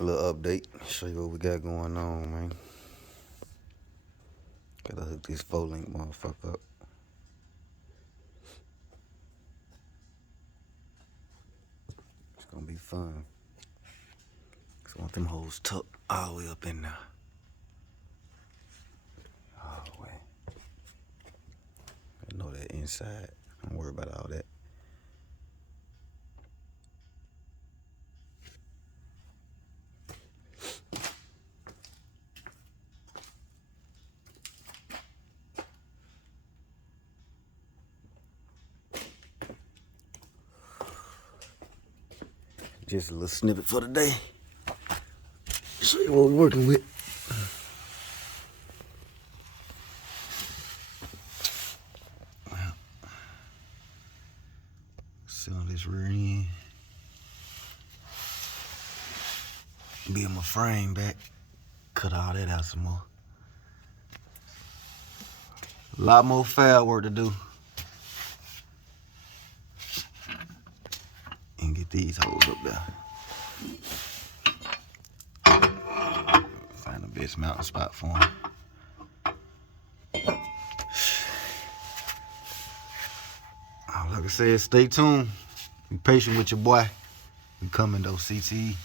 A little update. Show you what we got going on, man. Gotta hook this 4-link motherfucker up. It's gonna be fun. Cause I want them hoes tucked all the way up in there. All the way. I know that inside. Don't worry about all that. Just a little snippet for the day. Show you what we're working with. Well, seal this rear end. Build my frame back. Cut all that out some more. A lot more foul work to do. And get these holes up there. Find the best mounting spot for them. Like I said, stay tuned. Be patient with your boy. We coming though, CTE.